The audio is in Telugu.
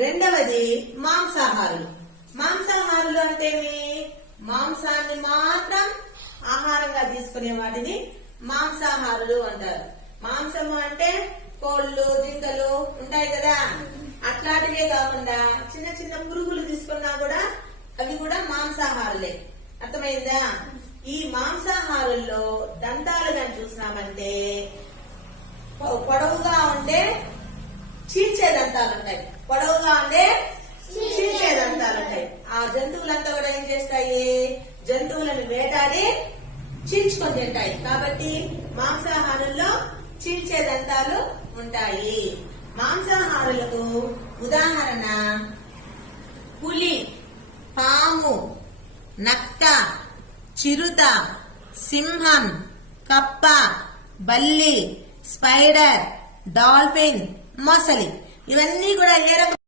రెండవది మాంసాహారులు. మాంసాహారులు అంటేమి, మాంసాన్ని మాత్రం ఆహారంగా తీసుకునే వాటిని మాంసాహారులు అంటారు. మాంసము అంటే కోళ్ళు, జింకలు ఉంటాయి కదా, అట్లాంటివే కాకుండా చిన్న చిన్న పురుగులు తీసుకున్నా కూడా అవి కూడా మాంసాహారులే. అర్థమైందా? ఈ మాంసాహారుల్లో దంతాలు కానీ చూసినామంటే పొడవుగా ఉండే చీల్చే దంతాలు ఉంటాయి, పొడవుగా ఉండే చీల్చే దంతాలు ఉంటాయి. ఆ జంతువులంతా కూడా ఏం చేస్తాయి, జంతువులను వేటాడి చీల్చుకొని తింటాయి. కాబట్టి మాంసాహారుల్లో చీల్చే దంతాలు ఉంటాయి. మాంసాహారులకు ఉదాహరణ పులి, పాము, నక్క, చిరుత, సింహం, కప్ప, బల్లి, స్పైడర్, డాల్ఫిన్, మొసలి. ఇవన్నీ కూడా ఏ రకం